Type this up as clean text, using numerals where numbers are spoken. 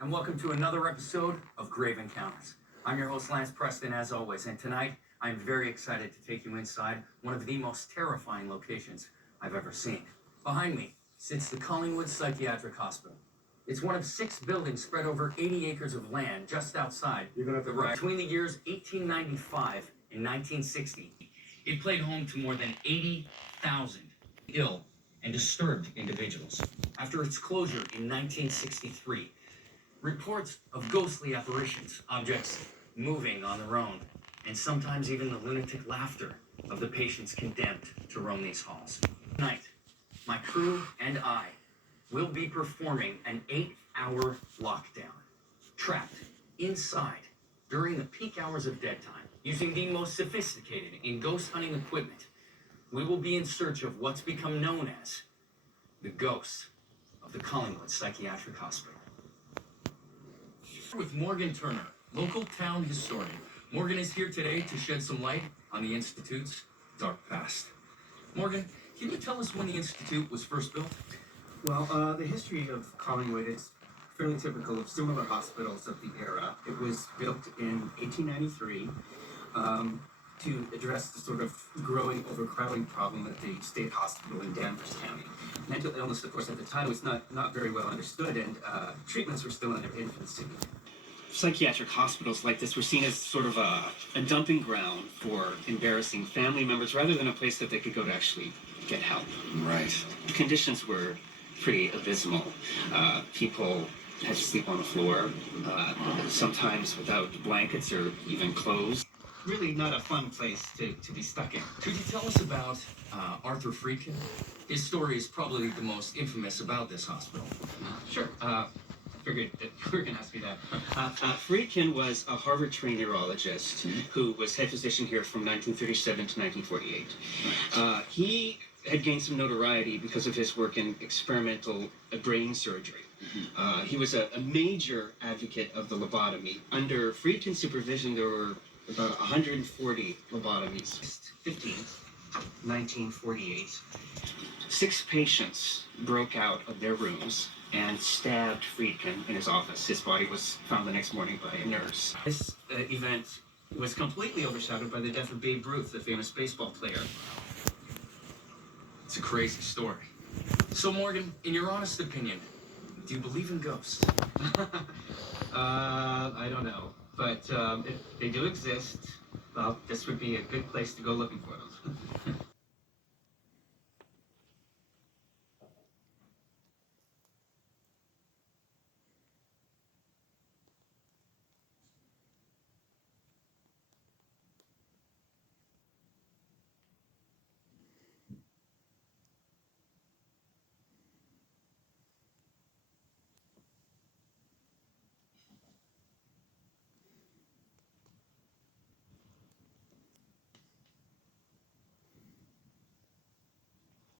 and welcome to another episode of Grave Encounters. I'm your host, Lance Preston, as always, and tonight I'm very excited to take you inside one of the most terrifying locations I've ever seen. Behind me sits the Collingwood Psychiatric Hospital. It's one of 6 buildings spread over 80 acres of land just outside the right. Between the years 1895 and 1960, it played home to more than 80,000 ill and disturbed individuals. After its closure in 1963, reports of ghostly apparitions, objects moving on their own, and sometimes even the lunatic laughter of the patients condemned to roam these halls. Tonight, my crew and I will be performing an 8-hour lockdown, trapped inside during the peak hours of dead time, using the most sophisticated in ghost hunting equipment. We will be in search of what's become known as the ghosts of the Collingwood Psychiatric Hospital. With Morgan Turner, local town historian. Morgan is here today to shed some light on the Institute's dark past. Morgan, can you tell us when the Institute was first built? Well, the history of Collingwood is fairly typical of similar hospitals of the era. It was built in 1893 to address the sort of growing overcrowding problem at the state hospital in Danvers County. Mental illness, of course, at the time was not very well understood, and treatments were still in their infancy. Psychiatric hospitals like this were seen as sort of a dumping ground for embarrassing family members rather than a place that they could go to actually get help. Right. The conditions were pretty abysmal. People had to sleep on the floor, sometimes without blankets or even clothes. Really not a fun place to be stuck in. Could you tell us about Arthur Friedkin? His story is probably the most infamous about this hospital. Sure. Figured that you were going to ask me that. Friedkin was a Harvard-trained neurologist who was head physician here from 1937 to 1948. He had gained some notoriety because of his work in experimental brain surgery. He was a major advocate of the lobotomy. Under Friedkin's supervision, there were about 140 lobotomies. 1948. 6 patients broke out of their rooms and stabbed Friedkin in his office. His body was found the next morning by a nurse. This event was completely overshadowed by the death of Babe Ruth, the famous baseball player. It's a crazy story. So, Morgan, in your honest opinion, do you believe in ghosts? I don't know. But if they do exist, well, this would be a good place to go looking for them.